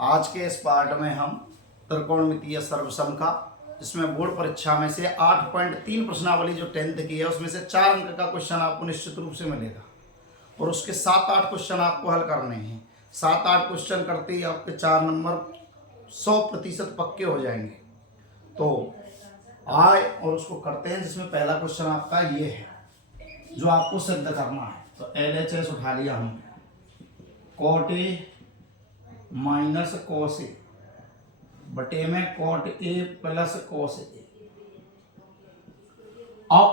आज के इस पार्ट में हम त्रिकोणमितीय सर्वसम का, जिसमें बोर्ड परीक्षा में से 8.3 प्रश्नावली जो 10th की है उसमें से 4 अंक का क्वेश्चन आपको निश्चित रूप से मिलेगा और उसके 7-8 क्वेश्चन आपको हल करने हैं। 7-8 क्वेश्चन करते ही आपके 4 नंबर 100% पक्के हो जाएंगे। तो आए और उसको करते हैं, जिसमें पहला क्वेश्चन आपका ये है जो आपको सिद्ध करना है। तो LHS उठा लिया हमने, cot A minus cos A बटे में कॉट ए प्लस कॉस ए। अब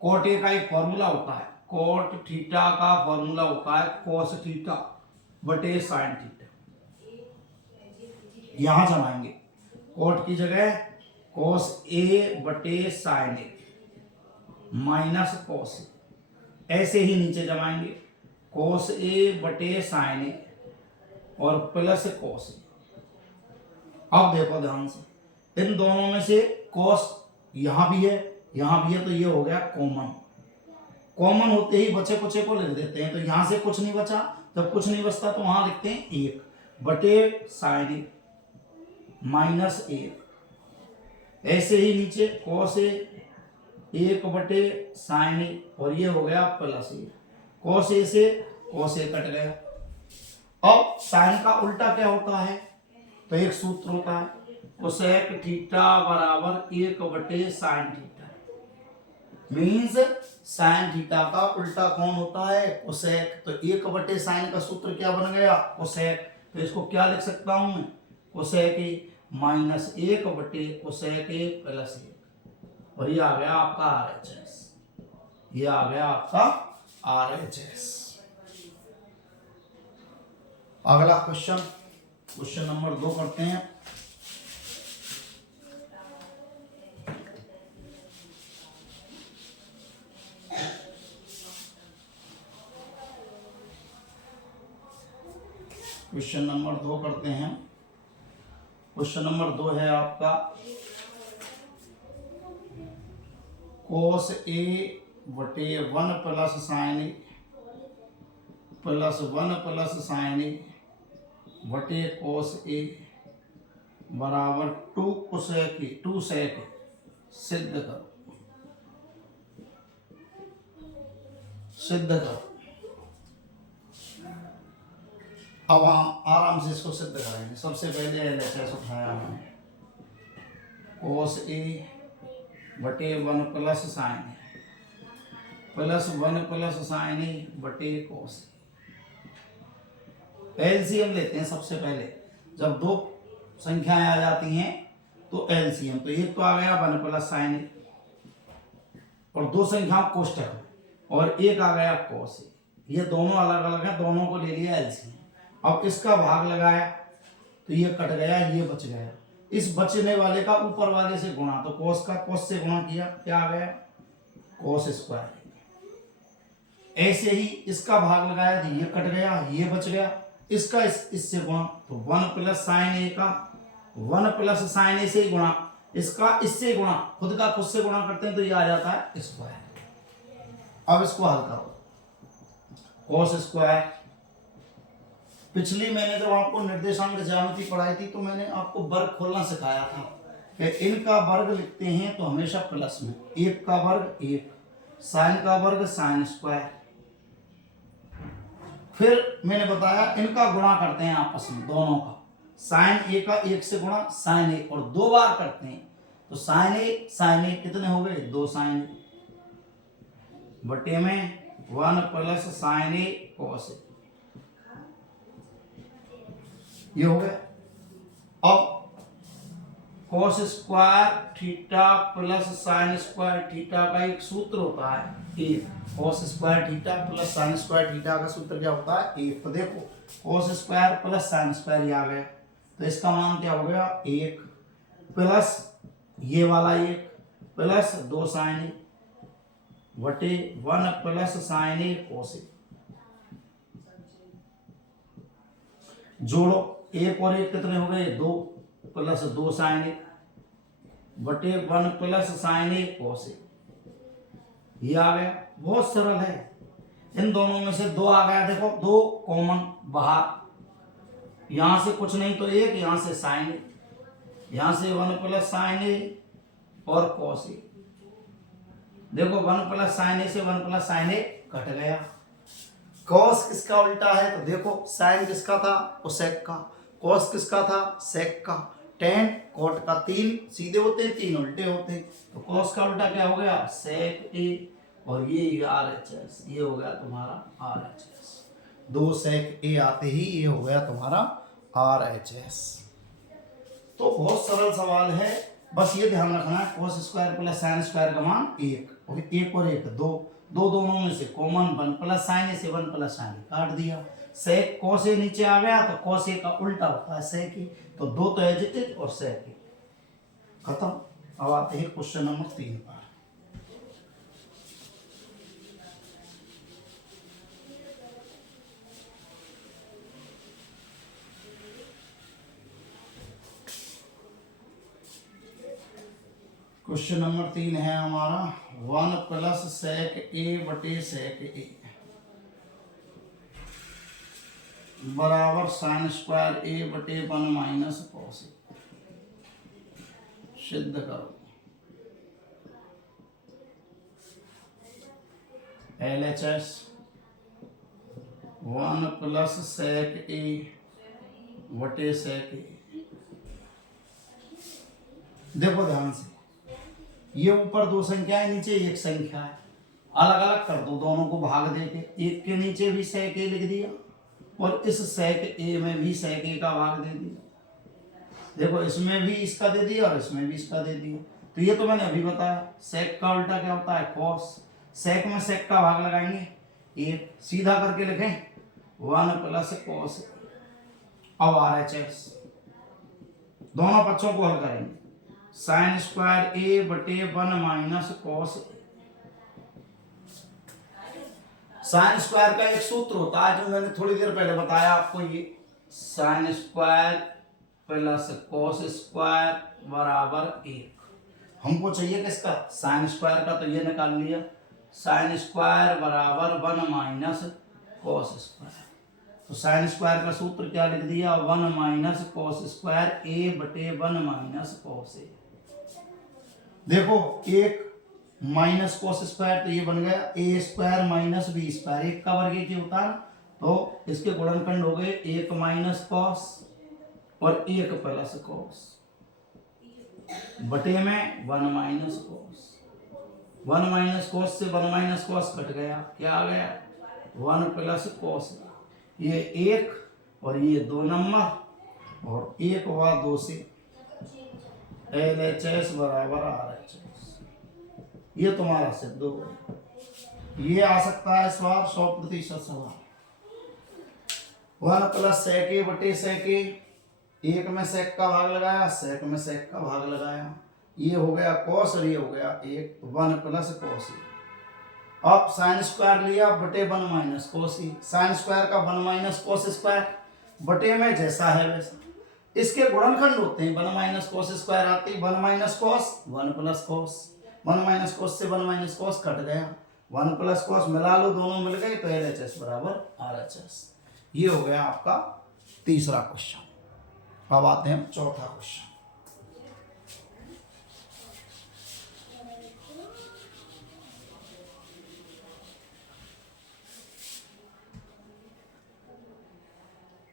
कॉट ए का एक फॉर्मूला होता है, कॉट थीटा का फॉर्मूला होता है कॉस थीटा बटे साइन थीटा। यहां जमाएंगे कॉट की जगह कॉस ए बटे sign A minus cos A, ऐसे ही नीचे जमाएंगे कॉस ए बटे साइन ए और प्लस कॉस ए। अब देखो ध्यान से, इन दोनों में से कॉस यहां भी है यहां भी है, तो ये हो गया कॉमन। कॉमन होते ही बचे कुचे को लिख देते हैं, तो यहां से कुछ नहीं बचा। जब कुछ नहीं बचता तो वहां लिखते हैं 1 बटे साइन ए माइनस 1। ऐसे ही नीचे कॉस ए 1 बटे साइन ए और ये हो गया प्लस ए। कॉस ए से कॉस ए कट गया। अब साइन का उल्टा क्या होता है, तो एक सूत्र होता है कोसेक थीटा बराबर 1 बटे sine theta. Means sine theta का उल्टा कौन होता है, कोसेक। तो 1 बटे साइन का सूत्र क्या बन गया, कोसेक। तो इसको क्या लिख सकता हूं मैं, कोसेक ए माइनस 1 बटे कोसेक ए प्लस 1। और ये आ गया आपका RHS। ये आ गया आपका RHS। अगला क्वेश्चन, क्वेश्चन नंबर 2 करते हैं। क्वेश्चन नंबर 2 करते हैं। क्वेश्चन नंबर 2 है आपका कोस ए बटे 1 plus sign A plus 1 plus sign A बटे कोस ए बराबर 2 कोसेक ए 2 सेक सिद्ध करो। सिद्ध करो। अब हम आराम से इसको सिद्ध करेंगे। सबसे पहले LHS उठाया हमने, कोस ए बटे 1 plus sign A plus 1 plus sign A बटे कोस ए। एलसीएम लेते हैं सबसे पहले। जब दो संख्याएं आ जाती हैं तो एलसीएम, तो एक तो आ गया 1 प्लस साइन ए और दो संख्या कोष्टक और एक आ गया कोस ए। ये दोनों अलग अलग हैं, दोनों को ले लिया एलसीएम। अब इसका भाग लगाया तो ये कट गया, ये बच गया। इस बचने वाले का ऊपर वाले से गुणा, तो कोस का कोस से गुणा किया, क्या आ गया कोस स्क्वायर। ऐसे ही इसका भाग लगाया तो ये कट गया, ये बच गया। इसका इससे गुणा, तो 1 प्लस साइन ए का 1 प्लस साइन ए से ही गुणा, इसका इससे गुणा, खुद का खुद से गुणा करते हैं तो ये आ जाता है स्क्वायर। अब इसको हल करो, कोस स्क्वायर। पिछली मैंने जब आपको निर्देशांक ज्यामिति पढ़ाई थी तो मैंने आपको वर्ग खोलना सिखाया था कि इनका वर्ग लिखते हैं तो हमेशा प्लस में, 1 का वर्ग 1, साइन का वर्ग साइन स्क्वायर। फिर मैंने बताया इनका गुणा करते हैं आपस में दोनों का, साइन ए का 1 से गुणा साइन ए और 2 बार करते हैं तो साइन ए कितने हो गए, 2 साइन ए बटे में 1 प्लस साइन ए कोस ए। ये हो गया। अब cos square theta plus sine square theta का एक सूत्र होता है 1। Cos square theta plus sine square theta का सूत्र क्या होता है 1। तो देखो cos square plus sine square ये आ गया, तो इसका मान क्या हो गया 1 प्लस ये वाला 1 प्लस 2 साइन ए बटे 1 प्लस साइन ए कोस ए। जोड़ो, 1 और 1 कितने हो गए 2 प्लस 2 साइन ए बटे 1 प्लस साइन ए कोस ए। ये आ गया, बहुत सरल है। इन दोनों में से 2 आ गया, देखो 2 कॉमन बाहर, यहाँ से कुछ नहीं तो एक, यहाँ से साइन ए, यहाँ से 1 प्लस साइन ए और कॉस ए। देखो 1 प्लस साइन ए से 1 प्लस साइन ए कट गया। कॉस किसका उल्टा है तो देखो साइन किसका था वो सेक का, कॉस किसका था सेक का, टेन कोट का, 3 सीधे होते हैं 3 उल्टे होते हैं, तो कॉस का उल्टा क्या हो गया सेक ए, और ये RHS, ये हो गया तुम्हारा RHS। 2 सेक ए आते ही ये हो गया तुम्हारा RHS। तो बहुत सरल सवाल है, बस ये ध्यान रखना है cos square plus sine square का मान 1, और 1 और 1 2, दोनों में से कॉमन 1 प्लस साइन ए से 1 प्लस साइन काट दिया। सेक cos ए नीचे आ गया तो cos ए का उल्टा होता है सेक ए, तो 2 तो एज इट इज और सेक ए खत्म। अब आते हैं क्वेश्चन नंबर 3 पर। क्वेश्चन नंबर 3 है हमारा 1 प्लस सेक ए बटे सेक ए बराबर साइन स्क्वायर ए बटे 1 माइनस कॉस ए। सिद्ध करो। LHS 1 प्लस सेक ए बटे सेक ए। देखो ध्यान से, ये ऊपर 2 संख्या है, नीचे 1 संख्या है, अलग अलग कर दो दोनों को भाग देके। 1 के नीचे भी सेक ए लिख दिया और इस सेक ए में भी सेक ए का भाग दे दिया। देखो इसमें भी इसका दे दिया और इसमें भी इसका दे दिया। तो ये तो मैंने अभी बताया, सेक का उल्टा क्या होता है कॉस। सेक में सेक का भाग लगाएंगे 1, सीधा करके लिखें 1 प्लस कॉस। अब RHS दोनों पक्षों को हल करेंगे, साइन स्क्वायर ए बटे 1 माइनस कॉस। साइन स्क्वायर का एक सूत्र होता है जो मैंने थोड़ी देर पहले बताया आपको, ये sign square plus cos square बराबर 1। हमको चाहिए किसका साइन स्क्वायर का, तो ये निकाल लिया साइन स्क्वायर बराबर 1 माइनस कॉस स्क्वायर। तो साइन स्क्वायर का सूत्र क्या लिख दिया 1 माइनस कॉस स्क्वायर ए बटे 1 माइनस कॉस ए। देखो 1 माइनस कॉस स्क्वायर तो ये बन गया ए स्क्वायर माइनस बी स्क्वायर, 1 का वर्ग 1 होता है, तो इसके गुणनखंड हो गए 1 माइनस कॉस और 1 प्लस कॉस बटे में 1 माइनस कॉस। 1 माइनस कॉस से 1 माइनस कॉस कट गया, क्या आ गया 1 प्लस कॉस। ये 1 और ये 2 नंबर और 1 हुआ 2 से LHS बराबर RHS। ये तुम्हारा सिद्ध हो गया। ये आ सकता है सवाल 100% सवाल। 1 प्लस सेक ए बटे सेक ए, 1 में सेक का भाग लगाया, सेक में सेक का भाग लगाया, ये हो गया कॉस और ये हो गया 1 प्लस कॉस ए। अब साइन स्क्वायर लिया बटे 1 minus cos A, sine square का 1 माइनस कॉस स्क्वायर बटे में जैसा है वैसा, इसके गुणनखंड होते हैं 1 माइनस कॉस स्क्वायर आती है 1 minus cos 1 plus cos, 1 minus cos से 1 माइनस कॉस कट गया, 1 प्लस कॉस मिला लो, दोनों मिल गए तो LHS बराबर RHS। ये हो गया आपका तीसरा क्वेश्चन। अब आते हैं चौथा क्वेश्चन।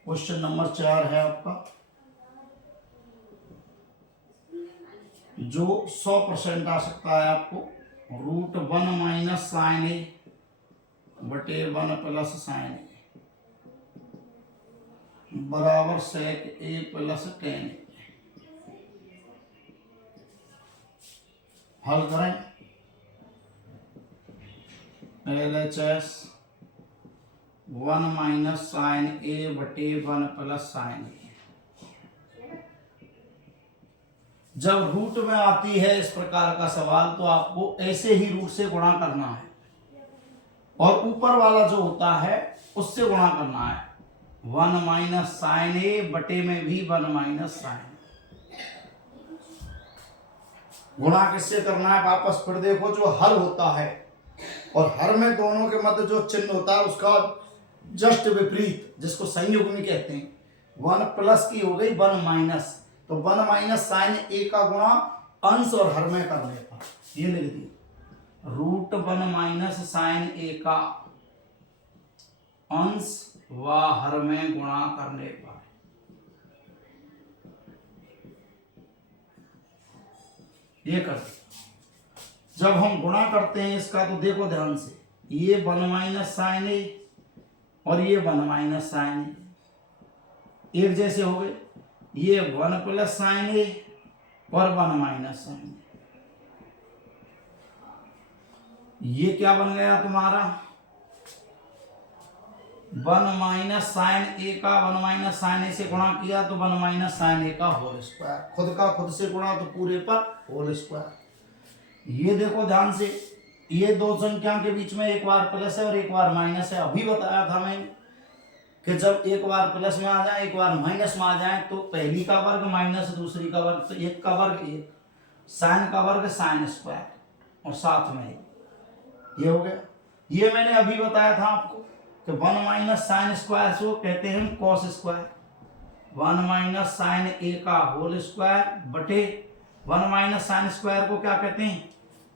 क्वेश्चन नंबर 4 है आपका, जो 100% आ सकता है आपको, √1 माइनस साइन ए बटे 1 प्लस साइन ए बराबर सेक ए प्लस टेन ए। हल करें LHS 1 माइनस साइन ए बटे 1 प्लस साइन ए। जब रूट में आती है इस प्रकार का सवाल तो आपको ऐसे ही रूट से गुणा करना है और ऊपर वाला जो होता है उससे गुणा करना है। 1 माइनस साइन ए बटे में भी 1 माइनस साइन। गुणा किससे करना है वापस फिर देखो, जो हर होता है और हर में दोनों के मध्य जो चिन्ह होता है उसका जस्ट विपरीत, जिसको संयुग्मी कहते हैं, वन प्लस की हो गई वन माइनस, तो वन माइनस साइन ए का गुणा अंश और हर में कर लेता, ये लिख दिया root one minus sine A का अंश व हर में गुणा करने पर। ये कर जब हम गुणा करते हैं इसका तो देखो ध्यान से, ये वन माइनस साइन ए और ये वन माइनस साइन ए एक जैसे हो गए, ये वन प्लस साइन ए और वन माइनस साइन ए, ये क्या बन गया तुम्हारा वन माइनस साइन ए का वन माइनस साइन ए से गुणा किया तो वन माइनस साइन ए का होल स्क्वायर, खुद का खुद से गुणा तो पूरे पर होल स्क्वायर। ये देखो ध्यान से, ये दो संख्या के बीच में एक बार प्लस है और एक बार माइनस है। अभी बताया था मैंने कि जब एक बार प्लस में आ जाए एक बार माइनस में आ जाए तो पहली का वर्ग माइनस दूसरी का वर्ग, तो एक का वर्ग एक, साइन का वर्ग साइन स्क्वायर और साथ में ये हो गया। ये मैंने अभी बताया था आपको कि वन माइनस साइन स्क्वायर को कहते हैं cos square, one minus sine A का होल स्क्वायर बटे वन माइनस साइन स्क्वायर को क्या कहते हैं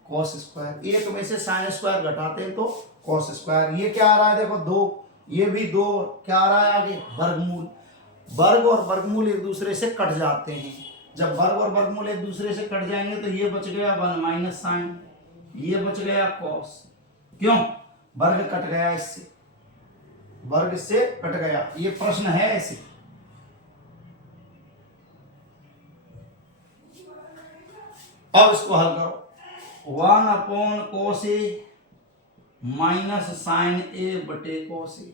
कॉस स्क्वायर। एक में से साइन स्क्वायर घटाते हैं तो कॉस स्क्वायर। ये क्या आ रहा है देखो दो, ये भी दो, क्या आ रहा है आगे वर्गमूल। वर्ग और वर्गमूल एक दूसरे से कट जाते हैं, जब वर्ग और वर्गमूल एक दूसरे से कट जाएंगे तो ये बच गया वन माइनस साइन, ये बच गया कॉस, क्यों वर्ग कट गया, इससे वर्ग से कट गया। ये प्रश्न है ऐसे। अब इसको हल करो, one upon cos A minus sine A बटे कोस ए,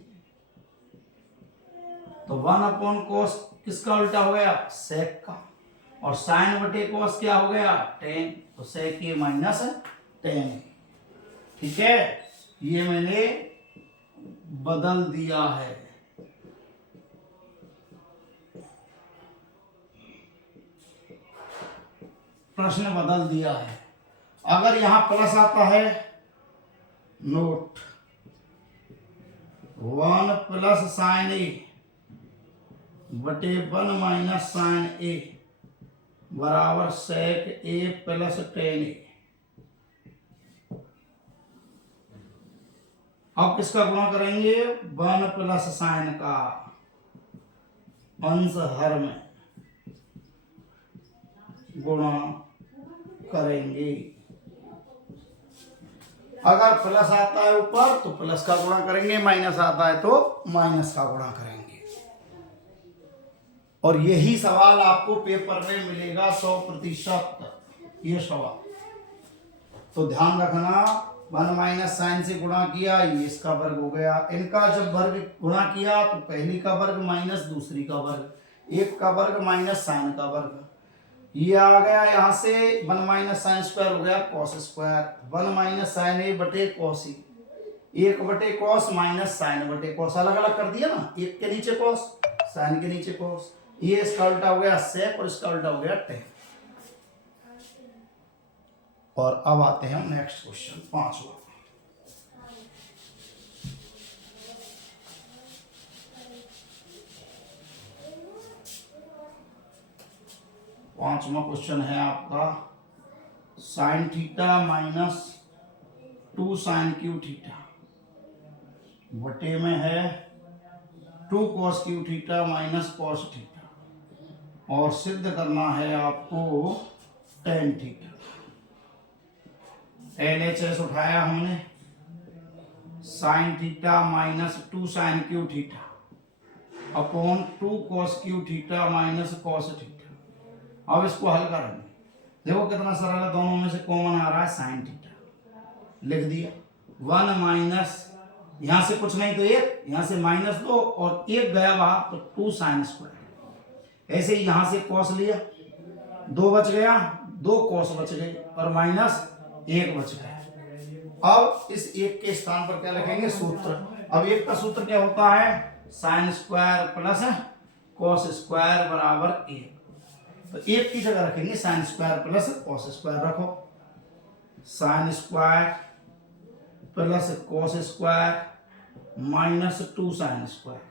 तो वन अपॉन कोस किसका उल्टा हो गया सेक का, और साइन बटे कोस क्या हो गया टेन, तो सेक ए माइनस टेन। ठीक है, ये मैंने बदल दिया है। प्रश्न बदल दिया है। अगर यहां प्लस आता है note one plus sign A बटे वन माइनस साइन ए बराबर सेक ए प्लस टेन ए। अब किसका गुणा करेंगे वन प्लस साइन का अंश हर में गुणा करेंगे। अगर प्लस आता है ऊपर तो प्लस का गुणा करेंगे, माइनस आता है तो माइनस का गुणा करेंगे। और यही सवाल आपको पेपर में मिलेगा 100%। ये सवाल तो ध्यान रखना, वन माइनस साइन से गुणा किया ये इसका वर्ग हो गया, इनका जब वर्ग गुणा किया तो पहली का वर्ग माइनस दूसरी का वर्ग, एक का वर्ग माइनस साइन का वर्ग, ये आ गया यहाँ से वन माइनस साइन स्क्वायर हो गया cos square, one minus sine A बटे कॉस ए, एक बटे कॉस माइनस साइन बटे कॉस, अलग अलग कर दिया ना, एक के नीचे कॉस साइन के नीचे कॉस, ये इसका उल्टा हो गया सेक और इसका उल्टा हो गया टेन। और अब आते हैं नेक्स्ट क्वेश्चन पांचवा। पांचवा क्वेश्चन है आपका sine theta minus 2 sine cube theta बटे में है 2 cos cube theta minus cos theta, और सिद्ध करना है आपको टेन थीटा। LHS उठाया हमने, sine theta minus 2 sine cube theta upon 2 cos cube theta minus cos theta. अब इसको हल करेंगे, देखो कितना सरल है, दोनों में से कॉमन आ रहा है साइन थीटा, लिख दिया वन माइनस, यहां से कुछ नहीं तो एक, यहां से माइनस 2 और एक गया बाहर तो 2 साइन स्क्वायर। ऐसे ही यहां से कॉस लिया, 2 बच गया, 2 कॉस बच गए और माइनस 1 बच गया। अब इस एक के स्थान पर क्या लिखेंगे सूत्र। अब एक का सूत्र क्या होता है sine square plus cos square बराबर 1, तो एक की जगह रखेंगे sine square plus cos square, रखो sine square plus cos square minus 2 sine square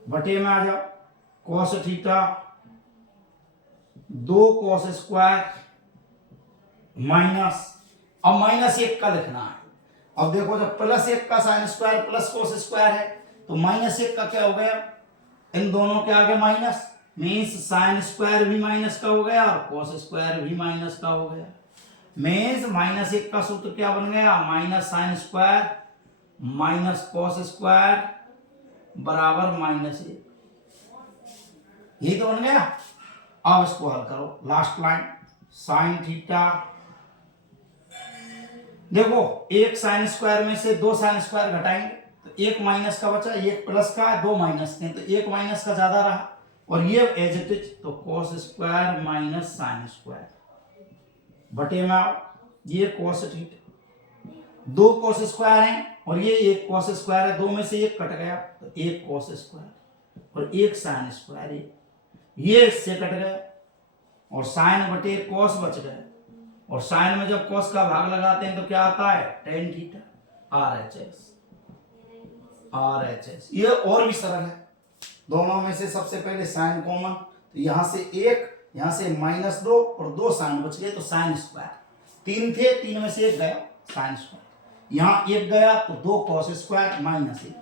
बटे में आ जाओ, cos theta 2 cos square minus, अब -1 का लिखना है। अब देखो जब +1 का sign square plus cos square है तो -1 का क्या हो गया, इन दोनों के आगे माइनस, मीन्स साइन स्क्वायर भी माइनस का हो गया और कॉस स्क्वायर भी माइनस का हो गया। मीन्स -1 का सूत्र क्या बन गया, minus sine square minus cos square बराबर -1, यही तो बन गया। अब इसको हल करो, लास्ट लाइन साइन थीटा, देखो एक साइन स्क्वायर में से 2 साइन स्क्वायर घटाएंगे तो 1 माइनस का बचा, 1 प्लस का, 2 माइनस के, तो 1 माइनस का ज्यादा रहा और ये एज इट इज, तो cos square minus sine square बटे में ये कॉस थीटा, 2 कॉस स्क्वायर है और ये 1 कॉस स्क्वायर है, 2 में से 1 कट गया तो 1 कॉस स्क्वायर और 1 साइन स्क्वायर, ये इससे कट गया और साइन बटे कॉस बच गया और साइन में जब कॉस का भाग लगाते हैं तो क्या आता है, टेन थीटा RHS। ये और भी सरल है, दोनों में से सबसे पहले साइन कॉमन, तो यहां से 1, यहां से -2 और 2 साइन बच गए तो साइन स्क्वायर, 3 थे, 3 में से 1 गया साइन स्क्वायर, यहाँ 1 गया तो 2 कॉस स्क्वायर -1,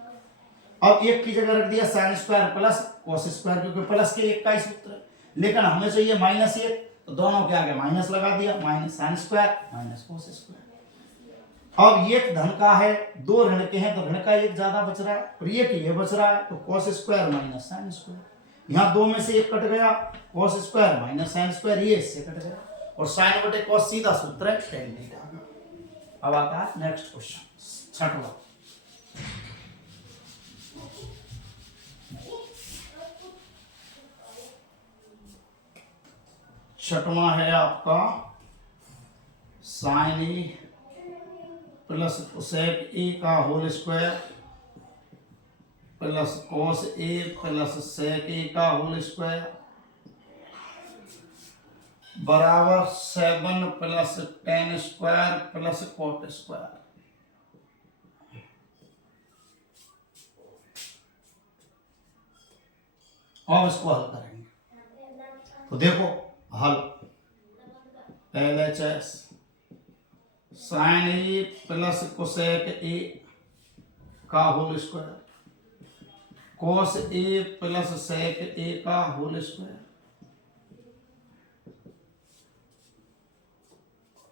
अब 1 की जगह रख दिया sign square plus cos square, क्योंकि प्लस के 1 का ही सूत्र है, लेकिन हमें चाहिए -1 तो दोनों के आगे माइनस लगा दिया, minus sine square minus cos square. अब ये धन का है, 2 ऋण के हैं तो ऋण का 1 ज्यादा बच रहा है और ये बच रहा है तो cos square minus sine square, यहाँ 2 में से 1 कट गया, cos square minus sine square, ये इससे कट गया और साइन बटे कॉस सीधा सूत्र है टेन थीटा। अब आता है नेक्स्ट क्वेश्चन, छठवां, छठवां है आपका sine A plus cosec A का whole square plus cos A plus sec A का होल स्क्वायर बराबर 7 plus tan square plus cot square. अब इसको हल करेंगे तो देखो हल, LHS sine A plus cosec A का whole square cos A plus sec A का होल स्क्वायर।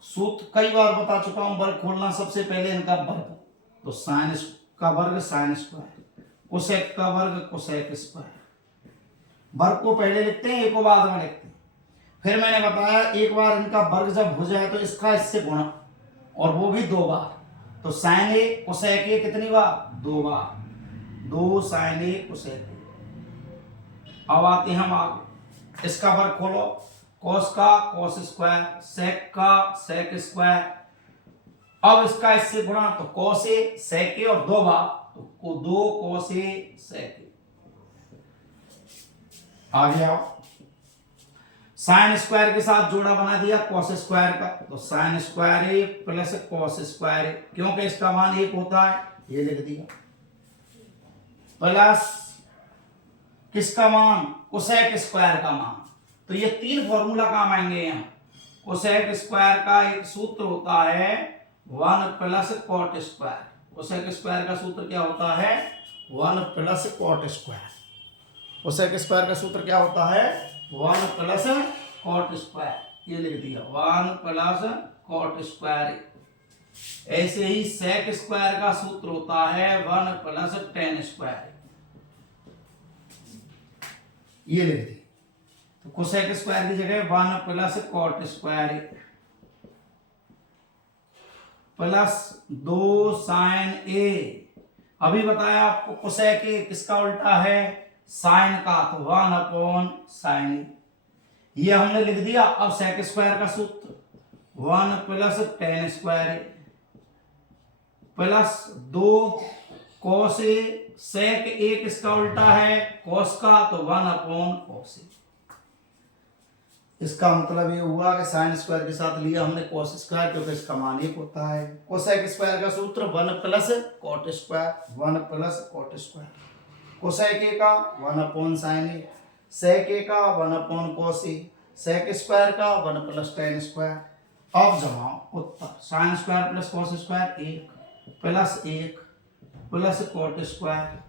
सूत्र कई बार बता चुका हूं, वर्ग खोलना सबसे पहले इनका वर्ग, तो साइन का वर्ग साइन स्क्वायर, कोसेक का वर्ग कोसेक स्क्वायर, वर्ग को पहले लिखते हैं, एक को बाद में लिखते हैं। फिर मैंने बताया एक बार इनका वर्ग जब हो जाए तो इसका इससे गुणा, और वो भी 2 बार, तो साइन ए कोसेक ए कितनी बार, 2 बार, 2 साइन ए कोसेक ए। अब आते हैं हम आगे, इसका वर्ग खोलो, कॉस का कॉस स्क्वायर, सेक का सेक स्क्वायर, अब इसका इससे गुणा तो कॉस ए सेक ए और 2 बार तो 2 कॉस ए सेक ए। आगे आओ, साइन स्क्वायर के साथ जोड़ा बना दिया कॉस स्क्वायर का, तो साइन स्क्वायर ए प्लस कॉस स्क्वायर ए, क्योंकि इसका मान 1 होता है, ये लिख दिया, प्लस किसका मान, कोसेक स्क्वायर का मान। तो ये 3 फॉर्मूला काम आएंगे यहाँ। कोसेक स्क्वायर का एक सूत्र होता है 1 plus cot square, cosec square का सूत्र क्या होता है, 1 plus cot square, cosec square का सूत्र क्या होता है, 1 प्लस कॉट स्क्वायर, ये लिख दिया 1 प्लस कॉट स्क्वायर। ऐसे ही सेक स्क्वायर का सूत्र होता है 1 प्लस टेन स्क्वायर, ये लिख दिया। तो कोसेक स्क्वायर की जगह 1 plus cot square plus 2 sine A, अभी बताया आपको कोसेक ए किसका उल्टा है, साइन का, तो 1 अपॉन साइन, ये हमने लिख दिया। अब सेक स्क्वायर का सूत्र 1 plus tan square plus 2 cos A, sec A किसका उल्टा है, कॉस का, तो 1 अपॉन कॉस ए। इसका मतलब ये हुआ कि साइन स्क्वायर के साथ लिया हमने कॉस स्क्वायर, क्योंकि इसका मान 1 होता है। कोसेक स्क्वायर का सूत्र 1 plus cot square, 1 plus cot square, cosec A का 1 upon sine A, sec A का 1/cos ए, सेक स्क्वायर का 1 + tan स्क्वायर। अब जमाओ उत्तर, sine square plus cos square 1 plus 1 plus cot square,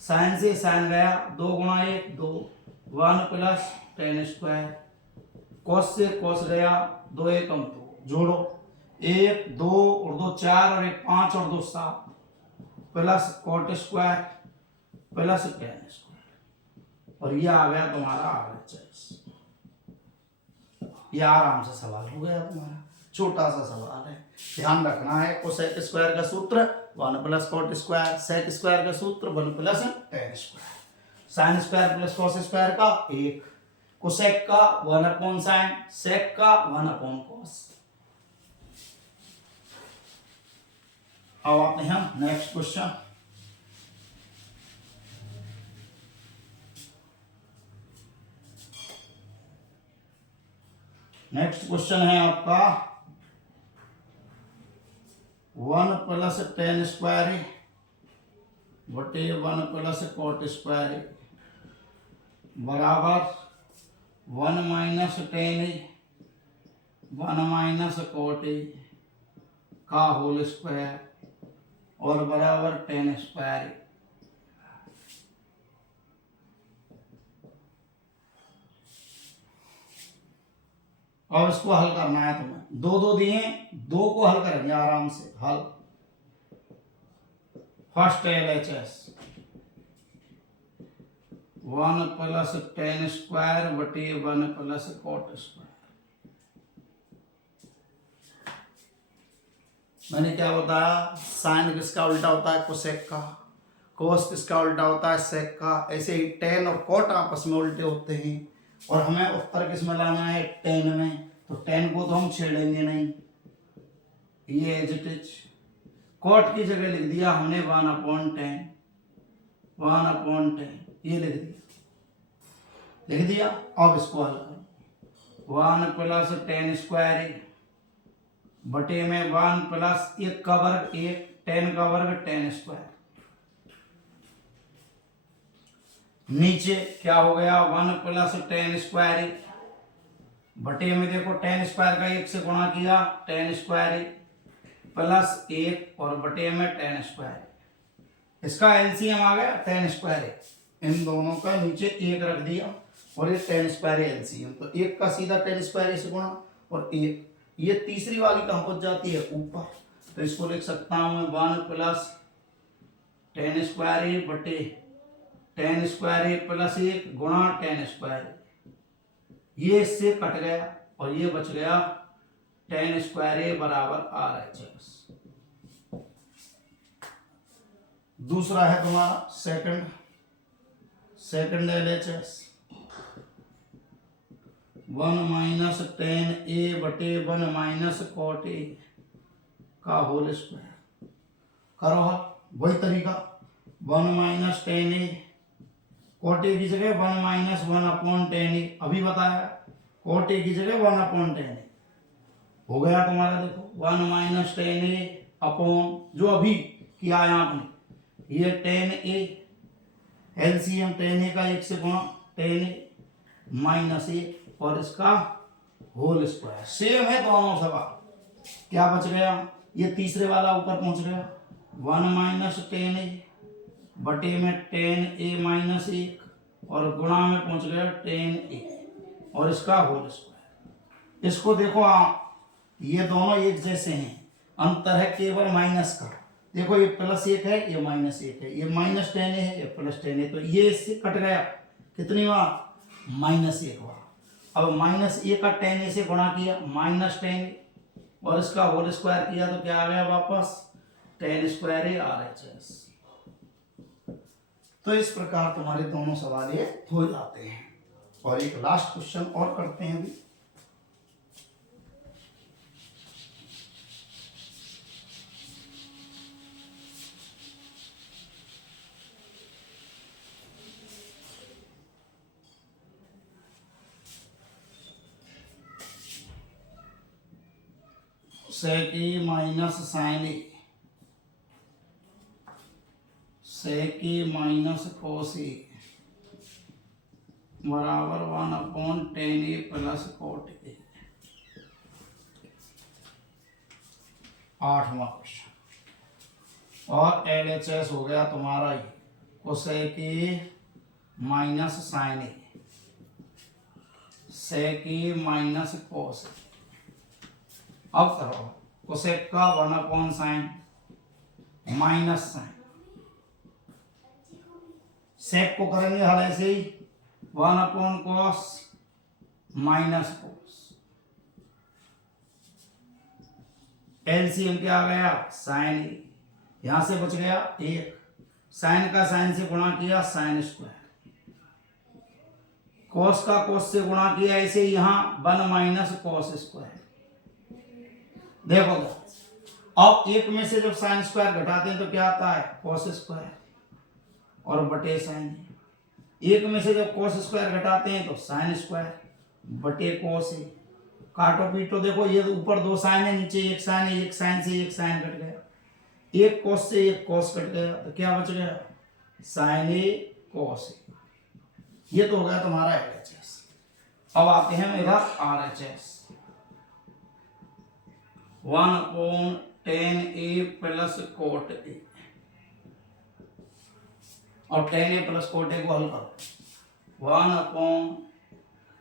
sine से साइन गया 2 गुणा 1 2, 1 प्लस tan स्क्वायर, कॉस से कॉस गया 2 1 2, जोड़ो 1 2 और 2 4 और 1 5 और 2 7 plus cot square plus tan square, और ये आ गया तुम्हारा RHS। ये आराम से सवाल हो गया तुम्हारा, छोटा सा सवाल है। ध्यान रखना है कोसेक स्क्वायर का सूत्र 1 + कॉट स्क्वायर, सेक स्क्वायर का सूत्र 1 + tan square, sign square plus cos square का 1, कोसेक का 1/sin, सेक का 1/cos। अब आते हैं हम नेक्स्ट क्वेश्चन। नेक्स्ट क्वेश्चन है आपका 1 + tan स्क्वायर बटे 1 + कॉट स्क्वायर बराबर 1 - tan 1 - कॉट का होल स्क्वायर और बराबर tan स्क्वायर। अब इसको हल करना है तुम्हें, दो दो दिए, दो को हल करेंगे आराम से। हल फर्स्ट LHS 1 + tan स्क्वायर बटे 1 + कॉट स्क्वायर। मैंने क्या बताया, साइन किसका उल्टा होता है, कोसेक का, कोस किसका उल्टा होता है, सेक का। ऐसे ही tan और कॉट आपस में उल्टे होते हैं, और हमें उत्तर किस में लाना है, tan में। तो tan को तो हम छेड़ेंगे नहीं, ये एज इट इज। कॉट की जगह लिख दिया हमने 1/tan, 1/tan ये लिख दिया। अब इसको हल करो, 1 + tan स्क्वायर बटे में 1 + 1 का वर्ग 1, tan का वर्ग tan स्क्वायर। नीचे क्या हो गया, 1 + tan स्क्वायर बटे में देखो tan स्क्वायर का 1 से गुणा किया, tan स्क्वायर प्लस 1 और बटे में tan स्क्वायर। इसका एलसीएम आ गया tan स्क्वायर, इन दोनों का नीचे 1 रख दिया और ये tan स्क्वायर एलसीएम, तो 1 का सीधा tan स्क्वायर से गुणा और 1, ये तीसरी वाली कहाँ पहुंच जाती है, ऊपर। तो इसको लिख सकता हूं मैं 1 + tan स्क्वायर बटे tan स्क्वायर प्लस 1 गुणा tan स्क्वायर। ये इससे कट गया और ये बच गया tan स्क्वायर बराबर RHS। दूसरा है तुम्हारा सेकंड LHS 1 - tan A बटे 1 - cot A का होल स्क्वायर। करो हल, वही तरीका, 1 - tan A, cot A की जगह 1 - 1/tan A, अभी बताया, cot A की जगह 1/tan A हो गया तुम्हारा। देखो 1 - tan A अपॉन जो अभी किया है आपने, ये tan A LCM tan A का 1 से गुणा tan A माइनस 1 और इसका होल स्क्वायर। सेम है दोनों सवाल। क्या बच गया, ये तीसरे वाला ऊपर पहुंच गया, 1 - tan A बटे में tan A - 1 और गुणा में पहुंच गया tan A और इसका होल स्क्वायर। इसको देखो आप, ये दोनों एक जैसे हैं, अंतर है केवल माइनस का। देखो ये +1 है, ये -1 है, ये -tan A है, ये +tan A, तो ये इससे कट गया, कितनी बार, -1 बार। अब -1 का tan A से गुणा किया, -tan A और इसका होल स्क्वायर किया, तो क्या आ गया वापस, tan स्क्वायर RHS। तो इस प्रकार तुम्हारे दोनों सवाल ये हो जाते हैं। और एक लास्ट क्वेश्चन और करते हैं अभी। sec A minus sin A, sec A minus cos A बराबर 1/10A प्लस cot A। 8वां क्वेश्चन। और LHS हो गया तुम्हारा ये cosec A minus sine A, sec A minus cos A. अब करो कोसेक का 1/sin माइनस साइन, सेक को करेंगे हल ऐसे ही 1/cos माइनस कोस। एलसीएम क्या आ गया साइन ए, यहां से बच गया एक, साइन का साइन से गुणा किया साइन स्क्वायर, कोस का कोस से गुणा किया ऐसे यहाँ 1 माइनस कोस स्क्वायर। देखो अब एक में से जब साइन स्क्वायर घटाते हैं तो क्या आता है कोस स्क्वायर और बटे साइन। एक में से जब कोस स्क्वायर घटाते हैं तो साइन स्क्वायर बटे कोस है। काटो पीटो देखो ये ऊपर 2 साइन है, नीचे एक साइन है, एक साइन से एक साइन कट गया, एक कोस से एक कोस कट गया, तो क्या बच गया साइन ए कोस ए। ये तो हो गया तुम्हारा LHS। अब आते हैं मेरा RHS। 1/10A plus cot A, और 10A प्लस cot A को हल करो। 1/,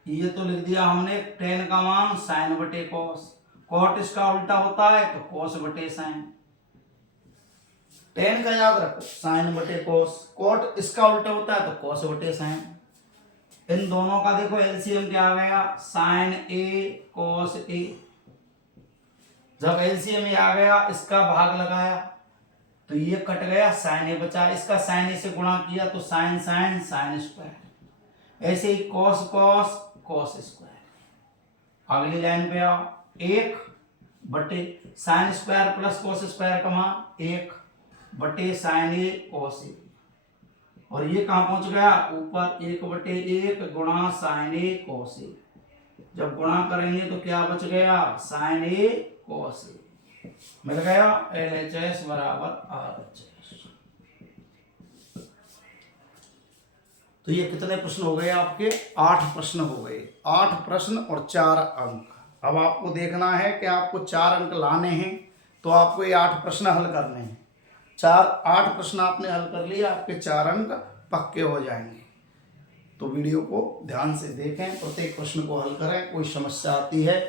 ये तो लिख दिया हमने 10 का मान साइन बटे कोस, cot इसका उल्टा होता है तो कोस बटे साइन। 10 का याद रखो साइन बटे कोस, cot इसका उल्टा होता है तो कोस बटे साइन। इन दोनों का देखो एलसीएम क्या आ गया साइन ए कोस ए। जब एलसीएम आ गया इसका भाग लगाया तो ये कट गया साइन ए बचा, इसका साइन ए से गुणा किया तो साइन साइन साइन स्क्वायर, ऐसे ही कोस कोस कोस स्क्वायर। अगली लाइन पे आओ 1 बटे sign square plus cos square का मान 1 बटे साइन ए कोस ए, और ये कहां पहुंच गया ऊपर 1/1 गुणा साइन ए कोस ए। जब गुणा करेंगे तो क्या बच गया साइन ए कोस ए। मिल गया LHS बराबर RHS। तो ये कितने प्रश्न हो गए आपके 8 प्रश्न हो गए, 8 प्रश्न और 4 अंक। अब आपको देखना है कि आपको 4 अंक लाने हैं तो आपको ये 8 प्रश्न हल करने हैं। 8 प्रश्न आपने हल कर लिया, आपके 4 अंक पक्के हो जाएंगे। तो वीडियो को ध्यान से देखें, प्रत्येक प्रश्न को हल करें। कोई समस्या आती है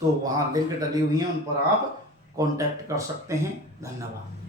तो वहाँ लिंक डली हुई है, उन पर आप कांटेक्ट कर सकते हैं। धन्यवाद।